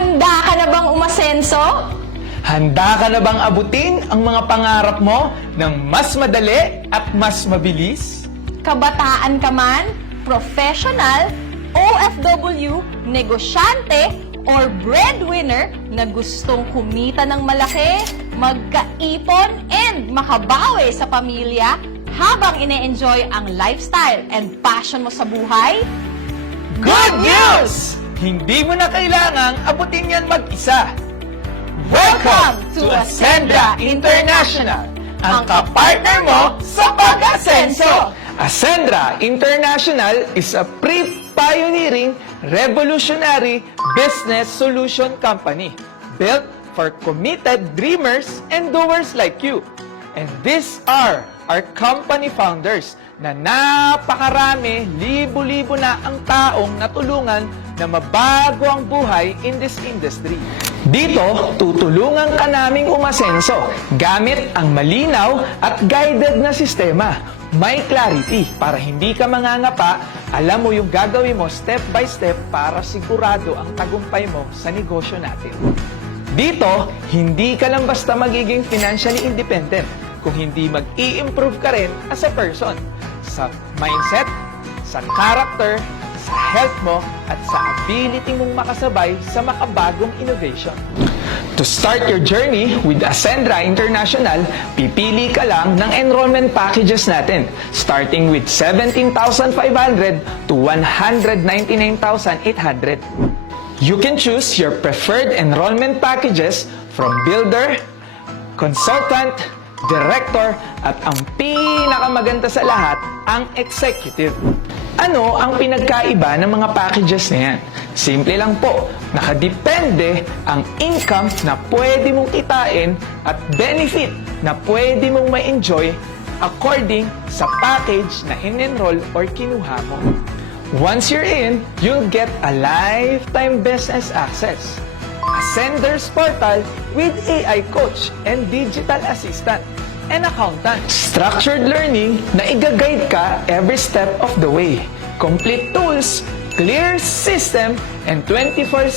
Handa ka na bang umasenso? Handa ka na bang abutin ang mga pangarap mo ng mas madali at mas mabilis? Kabataan ka man, professional, OFW, negosyante, or breadwinner na gustong kumita ng malaki, magkaipon, and makabawi sa pamilya habang ine-enjoy ang lifestyle and passion mo sa buhay? Good news! Hindi mo na kailangang abutin yan mag-isa. Welcome to Ascendra International, ang kapartner mo sa pag-asenso. Ascendra International is a pre-pioneering, revolutionary business solution company built for committed dreamers and doers like you. And these are our company founders na napakarami, libo-libo na ang taong natulungan na mabago ang buhay in this industry. Dito, tutulungan ka naming umasenso gamit ang malinaw at guided na sistema. May clarity para hindi ka mangangapa, alam mo yung gagawin mo step by step para sigurado ang tagumpay mo sa negosyo natin. Dito, hindi ka lang basta magiging financially independent kung hindi mag-i-improve ka rin as a person sa mindset, sa character, sa health mo, at sa ability mong makasabay sa makabagong innovation. To start your journey with Ascendra International, pipili ka lang ng enrollment packages natin, starting with 17,500 to 199,800. You can choose your preferred enrollment packages from builder, consultant, director, at ang pinakamaganda sa lahat, ang executive. Ano ang pinagkaiba ng mga packages na yan? Simple lang po, nakadepende ang income na pwede mong kitain at benefit na pwede mong ma-enjoy according sa package na in-enroll or kinuha mo. Once you're in, you'll get a lifetime business access, a sender's portal with AI coach and digital assistant, and accountant. Structured learning na i-guide ka every step of the way. Complete tools, clear system, and 24/7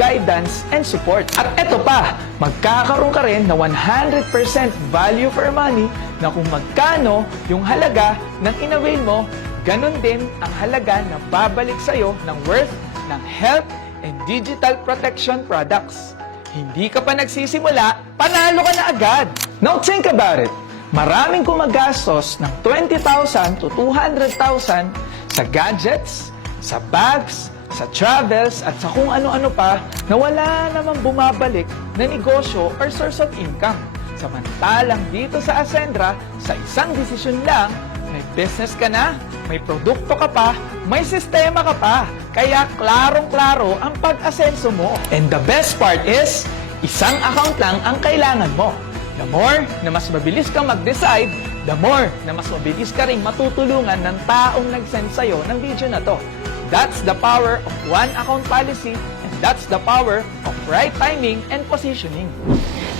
guidance and support. At eto pa, magkakaroon ka rin na 100% value for money na kung magkano yung halaga ng in-avail mo, ganun din ang halaga na babalik sa'yo ng worth ng health and digital protection products. Hindi ka pa nagsisimula, panalo ka na agad! Now think about it. Maraming gumagastos ng 20,000 to 200,000 sa gadgets, sa bags, sa travels, at sa kung ano-ano pa na wala namang bumabalik na negosyo or source of income. Samantalang dito sa Ascendra, sa isang desisyon lang, may business ka na, may produkto ka pa, may sistema ka pa. Kaya klarong-klaro ang pag-asenso mo. And the best part is, isang account lang ang kailangan mo. The more na mas mabilis kang mag-decide, the more na mas mabilis ka rin matutulungan ng taong nag-send sa'yo ng video na to. That's the power of one account policy, and that's the power of right timing and positioning.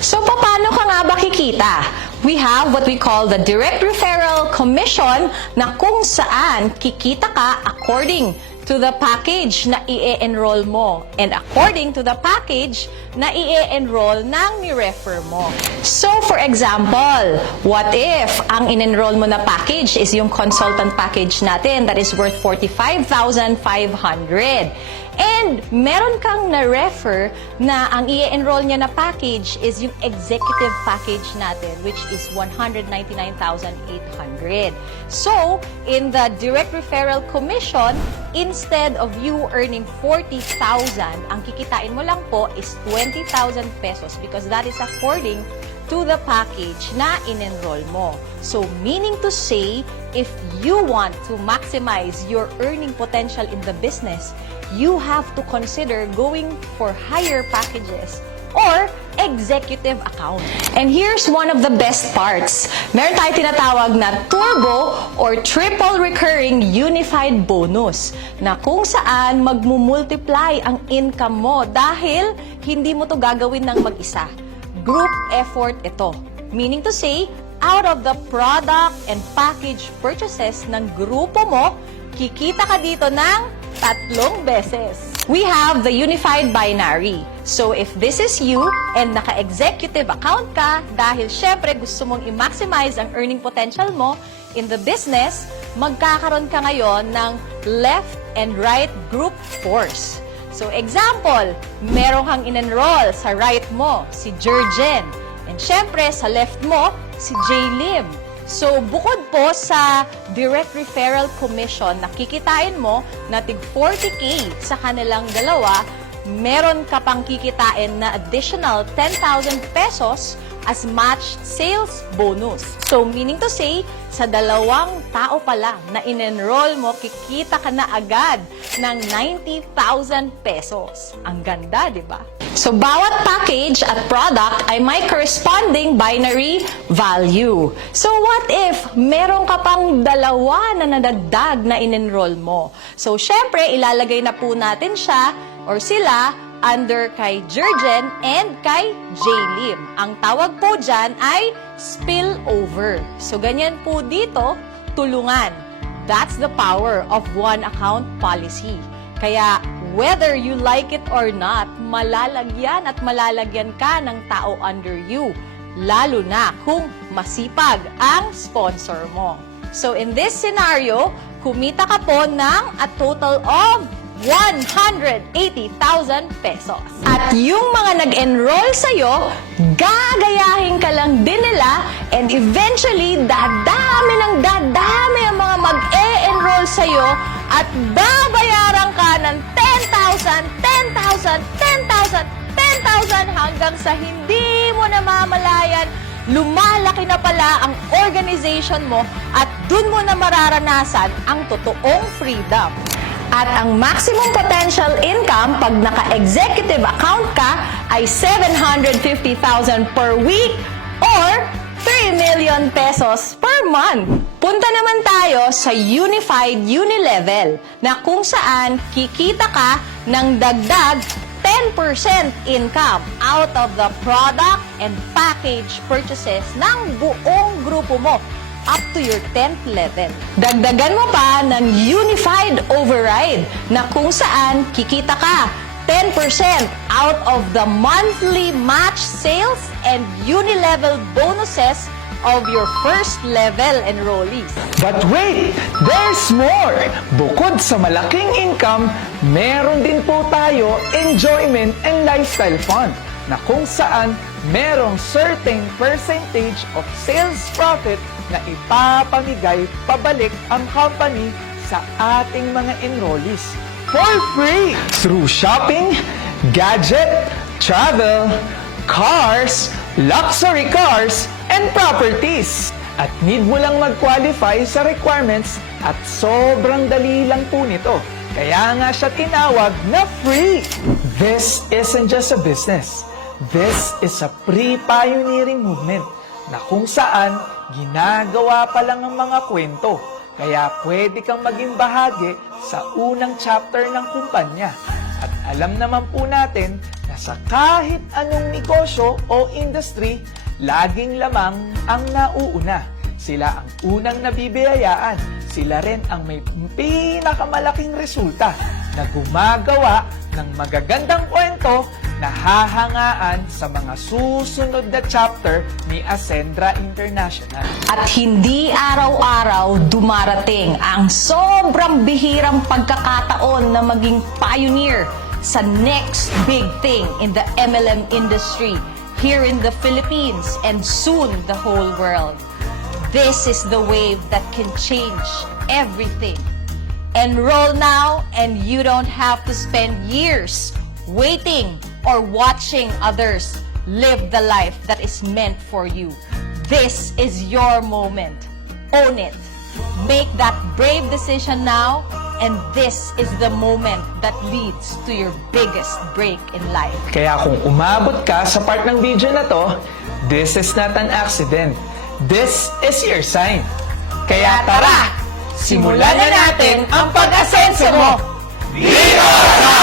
So, paano ka nga ba kikita? We have what we call the direct referral commission na kung saan kikita ka according to the package na i-enroll mo and according to the package na i-enroll ng ni-refer mo. So, for example, what if ang in-enroll mo na package is yung consultant package natin that is worth 45,500? And meron kang na-refer na ang i-enroll niya na package is yung executive package natin, which is 199,800. So, in the direct referral commission, instead of you earning 40,000, ang kikitain mo lang po is 20,000 pesos because that is according to the package na in-enroll mo. So, meaning to say, if you want to maximize your earning potential in the business, you have to consider going for higher packages or executive account. And here's one of the best parts. Meron tayo tinatawag na turbo or triple recurring unified bonus na kung saan magmumultiply ang income mo dahil hindi mo to gagawin ng mag-isa. Group effort ito. Meaning to say, out of the product and package purchases ng grupo mo, kikita ka dito ng 3 beses. We have the unified binary. So if this is you and naka-executive account ka dahil syempre gusto mong i-maximize ang earning potential mo in the business, magkakaroon ka ngayon ng left and right group force. So example, meron kang in-enroll sa right mo, si Jurgen. And syempre, sa left mo, si J-Lim. So, bukod po sa direct referral commission na kikitain mo na tig 40K sa kanilang dalawa, meron ka pang kikitain na additional 10,000 pesos as matched sales bonus. So, meaning to say, sa dalawang tao pala na in-enroll mo, kikita ka na agad ng 90,000 pesos. Ang ganda, di ba? So, bawat package at product ay may corresponding binary value. So, what if meron ka pang dalawa na nadagdag na in-enroll mo? So, syempre, ilalagay na po natin siya or sila under kay Jurgen and kay J-Lim. Ang tawag po dyan ay spillover. So, ganyan po dito, tulungan. That's the power of one account policy. Kaya, whether you like it or not, malalagyan at malalagyan ka ng tao under you. Lalo na kung masipag ang sponsor mo. So, in this scenario, kumita ka po ng a total of 180,000 pesos. At yung mga nag-enroll sa'yo, gagayahin ka lang din nila and eventually, dadami ang mga mag-e-enroll sa'yo at babayaran ka ng 10,000, 10,000, 10,000, 10,000 hanggang sa hindi mo namamalayan, lumalaki na pala ang organization mo at dun mo na mararanasan ang totoong freedom. At ang maximum potential income pag naka-executive account ka ay 750,000 per week or 3 million pesos per month. Punta naman tayo sa Unified Unilevel na kung saan kikita ka ng dagdag 10% income out of the product and package purchases ng buong grupo mo up to your 10th level. Dagdagan mo pa ng Unified Override na kung saan kikita ka 10% out of the monthly match sales and Unilevel bonuses of your first level enrollees. But wait! There's more! Bukod sa malaking income, meron din po tayo enjoyment and lifestyle fund na kung saan merong certain percentage of sales profit na ipapamigay pabalik ang company sa ating mga enrollees for free through shopping, gadget, travel, cars, luxury cars, and properties. At need mo lang mag-qualify sa requirements at sobrang dali lang po nito. Kaya nga siya tinawag na free. This isn't just a business. This is a pre-pioneering movement na kung saan ginagawa pa lang ang mga kwento. Kaya pwede kang maging bahagi sa unang chapter ng kumpanya. At alam naman po natin na sa kahit anong negosyo o industry, laging lamang ang nauuna. Sila ang unang nabibiyayaan. Sila rin ang may pinakamalaking resulta na gumagawa ng magagandang kwento na hahangaan sa mga susunod na chapter ni Ascendra International. At hindi araw-araw dumarating ang sobrang bihirang pagkakataon na maging pioneer sa next big thing in the MLM industry here in the Philippines and soon the whole world. This is the wave that can change everything. Enroll now and you don't have to spend years waiting or watching others live the life that is meant for you. This is your moment. Own it. Make that brave decision now, and this is the moment that leads to your biggest break in life. Kaya kung umabot ka sa part ng video na to, this is not an accident. This is your sign. Kaya tara, simulan na natin ang pag-asenso mo! Viva!